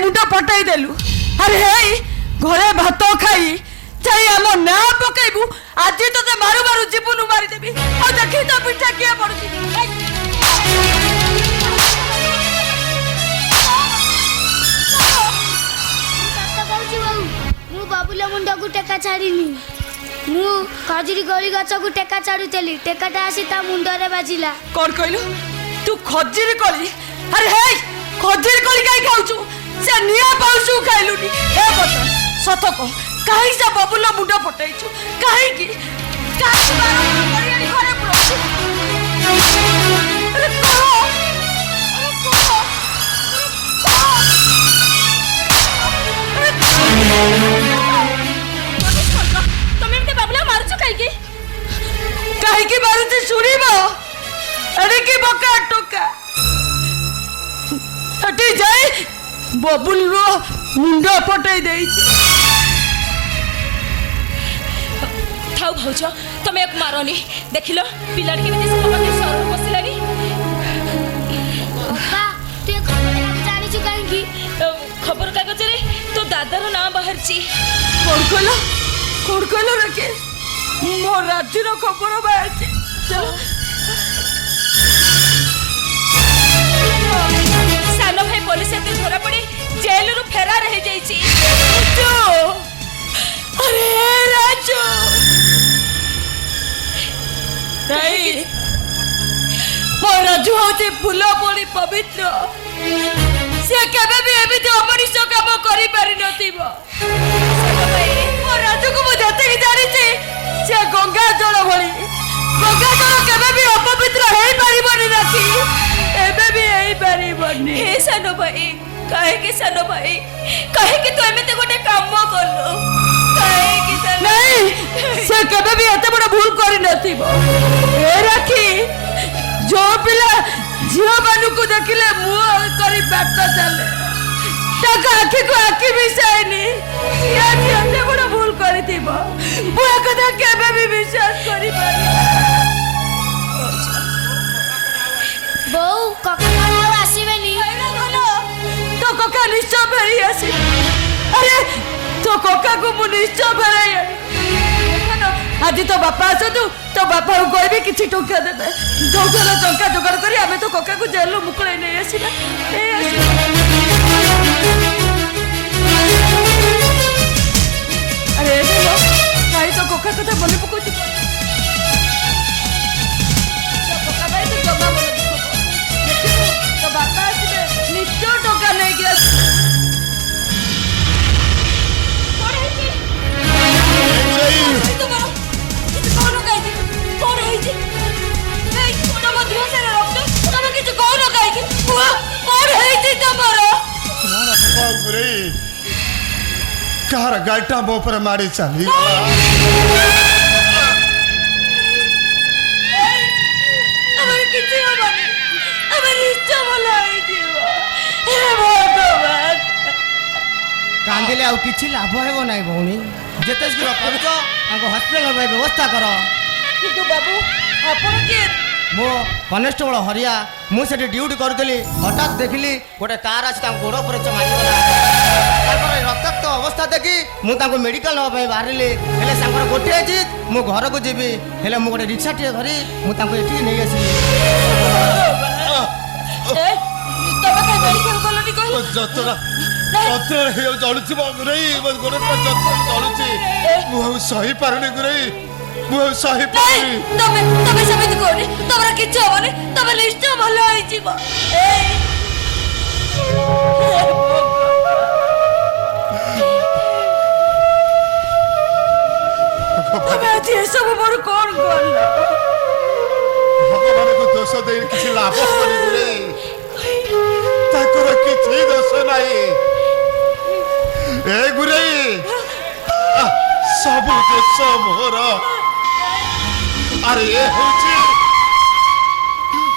मुंड फटाई देलु अरे हे घरे भात खाई चाहे आम ना पकईबू आज तो मारू मारू जीवन मारिदेवी और देखी तो पिठा किए पड़ुची मु बाबुला मुंडा को टेका छाड़ीनी मु खजुरी गली गछ को टेका छाड़ुली टेकाटा आसी ता मुंडरे बाजिला कौन कहलु तू खजुरी कली अरे हे खजुरी कली काई खाउछु से निया पाउछु खाइलुनी ए बता सत कह काहे से बाबुला मुंडा फटाइछु काहे की काहे बारो करियानी घरे पुरछु अरे कह कहीं मारुति शुणव अरे कि बका टोका हटी जाए बबुल मुंड फटाई दे थाउ भाउज तमे एक मारनी देखिलो पिलाड़ के विदेश को सर बसिलानी बाबा तू खबर कागज जानी छु काहे की खबर कागज रे तो दादार नाम बाहर छी कौन कहलो रखे मो राज्य रो खबर बाहर चलो सानो भाई पुलिस एते धरा पड़ी जेल रु फेरा रह जाई छी अरे राजू नहीं मो राजू होते फूल पड़ी पवित्र से केबे भी एबे अमनिष काम करि पारि नथिबो मो राजू को बुझाते ही जानी छी से गंगा जल भली गंगा जल केबे भी अपवित्र हेई पारिबनी राखी एबे भी हेई पारिबनी हे सानो भाई काहे के तू एमे गोटे काम करलो काहे कि नहीं से केबे भी एते बड़ भूल करि नथिबो ए राखी जो पिला झियो बानु को देखिले मुंह करी बात चले ताका आखी को आखी मिसाइनी या एते बड़ भूल करिथिबो बुआ कथा केबे भी विश्वास करि पारि बऊ कका आसीबेनी तो कका निश्चय फेरी आसी अरे तो कका को मु निश्चय फेराई आज तो बापा आसतु तो बापा को कहबे किछि टोका देबे जोगरा टंका जोगाड़ करी आमे तो कका को जेल मुकळे नै आसीबा ए अरे हेलो काई तो कका कथा मने पकोछि तो कका भाई तो जमा बोले तो बापा आसीबे निश्चय टोका नै गिरा कार गाटा मो पर मारी चली कांदिले आउ किछि लाभ हेबो नाही भौनी जेते शीघ्र पहुंच आंको हॉस्पिटल में व्यवस्था करो किंतु बाबू आपण के मो कनेस्टेबल हरिया मु सेठी ड्यूटी करतली हठात देखिली गोटे कार आछि ता गोड़ पर मारी गला तापर रक्ताक्त अवस्था देखि मु ताको मेडिकल न पई बाहरिले हेले सांगर गोटे अछि मु घर को जेबी हेले मु गोटे रिक्शा टे धरी मु ताको एठी नै आसी ए तबे के मेडिकल कॉलोनी कहि जतरा जतरा हे जळुछि बगुरई गोड़ पर जतरा जळुछि मु सही पारुनी गुरई मु सही पारुनी तबे समिति कोनी तबरा किछ होबनी तबे निश्चय भलो होई जीव ए तबे आज ये सब मोर कोन करला भगवान को दोष दे किछि लाभ करी गुरई ताकर किछि दोष नाही ए गुरई सब दोष मोर अरे ये होची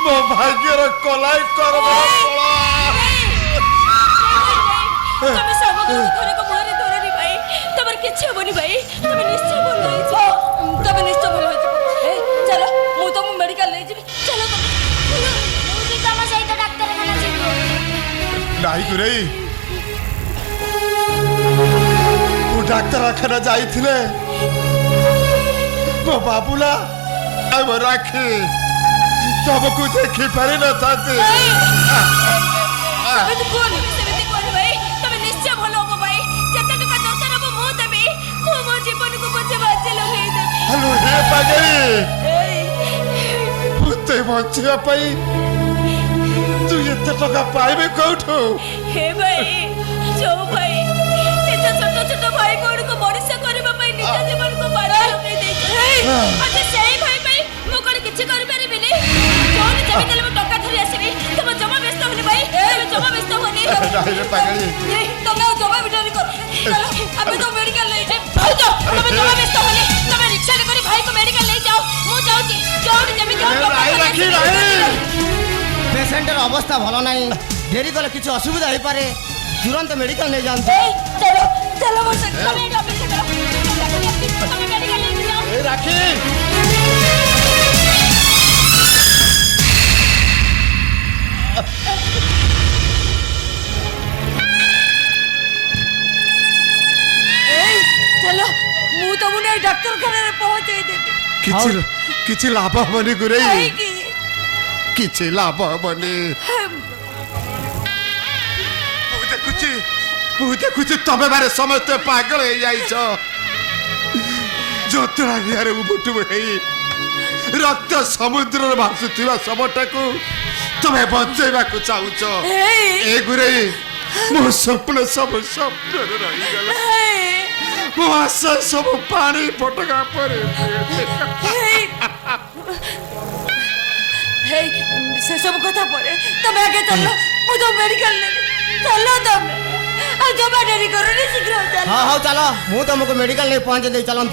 मो भाग्यर कलाई करब तमे सब घरे को मारे धरनी भाई तमर किछ होबनी भाई तमे निश्चय बोल रही छ तबे निश्चय भलो होई ए चलो मु तो मेडिकल ले जीबी चलो मु भी तम सहित डाक्टर खाना जीवो नाही गुरई ଡାକ୍ତରଖାନା ଯାଇଥିଲେ ମୋ ବାବୁଲା ଆଉ ମୋ ରାକ୍ଷୀ ତମକୁ ଦେଖି ପାରିନଥାନ୍ତି। ସେମିତି କୁହନି ଭାଇ, ତମେ ନିଶ୍ଚୟ ଭଲ ହବ ଭାଇ। ଯେତେ ଟଙ୍କା ଦରକାର ହବ ମୁଁ ଦେବି। ମୁଁ ମୋ ଜୀବନକୁ ପଛେ ବାଜି ଲଗେଇଦେବି। ହ୍ୟାଲୋ ହେ ପାଗଳି, ମତେ ବଞ୍ଚିବା ପାଇଁ ତୁ ଏତେ ଟଙ୍କା ପାଇବେ କୋଉଠୁ? ହେ ଭାଇ, ଯୋଉ ଭାଇ ନିଜ ଛୋଟ ଛୋଟ ଭାଇ ଭଉଣୀକୁ ମଣିଷ କରିବା ପାଇଁ ନିଜ ଜୀବନକୁ ବାଜି ଲଗେଇ ଦେଇଛନ୍ତି, ଆଜି ସେଇ ଭାଇ ପାଇଁ ମୁଁ କଣ କିଛି କରିପାରିବିନି? ଯୋଉଠି ଯେମିତି ହେଲେ ମୁଁ ଟଙ୍କା ଧରି ଆସିବି। ତମେ ଜମା ବ୍ୟସ୍ତ ହୁଅନି ଭାଇ, ତମେ ଜମା ବ୍ୟସ୍ତ ହୁଅନି। ନାହିଁ ରେ ପାଗଳି, ତମେ ଆଉ ଜମା ବିଚାରି କର। ଚାଲ, ଆମେ ତ ମେଡିକାଲ ନେଇଛେ। ଭାଉଜ, ତମେ ଜମା ବ୍ୟସ୍ତ ହୁଅନି। ତମେ ରିକ୍ସାରେ କରି ଭାଇକୁ ମେଡିକାଲ ନେଇ ଯାଅ। ମୁଁ ଯାଉଛି। ଯୋଉଠି ଯେମିତି ହେଲେ ଟଙ୍କା ନାହିଁ ଧରି ରାକ୍ଷୀ ଆସିବି। ନାହିଁ। পেসেন্টের অবস্থা ভালো নাই, দেরি কলে কিছু অসুবিধা হইপারে, তুরন্ত মেডিকেল নিয়ে যান। চলো চলো আমার সাথে। তমে এটি অপেক্ষা করো। তমে মেডিকেল নিয়ে যাও। এই রাখি এই চলো, ମୁଁ ତମକୁ ନେଇ ଡାକ୍ତରଖାନାରେ ପହଞ୍ଚେଇ ଦେବି। କିଛି କିଛି ଲାଭ ହବନି ଗୁରେଇ, କାହିଁକି? କିଛି ଲାଭ ହବନି। ମୁଁ ଦେଖୁଛି ତମେ ବାରେ ସମସ୍ତେ ପାଗଳ ହେଇଯାଇଛ। ଯନ୍ତ୍ରଣା ନିଆରେ ଉବୁଟୁବୁ ହେଇ ରକ୍ତ ସମୁଦ୍ରରେ ଭାସୁଥିବା ଶବଟାକୁ ତମେ ବଞ୍ଚେଇବାକୁ ଚାହୁଁଛ। ଏ ଗୁରେଇ, ମୋ ସ୍ୱପ୍ନ ସବୁ ସ୍ୱପ୍ନରେ ରହିଗଲା। ମୋ ଆଶା ସବୁ ପାଣି ଫଟକା ପରେ। ହେଇ ସେସବୁ କଥା ପରେ ତମେ ଆଗେ ଚାଲ, ମୁଁ ତ ମେଡିକାଲ ନେବି। ଚାଲ ତମେ, ଆଉ ଜମା ଡେରି କରନି, ଶୀଘ୍ର ଚାଲ। হ্যাঁ হ্যাঁ চলো, মু তোমাকে মেডিকেল নিয়ে পৌঁছে দেই, চলন্ত।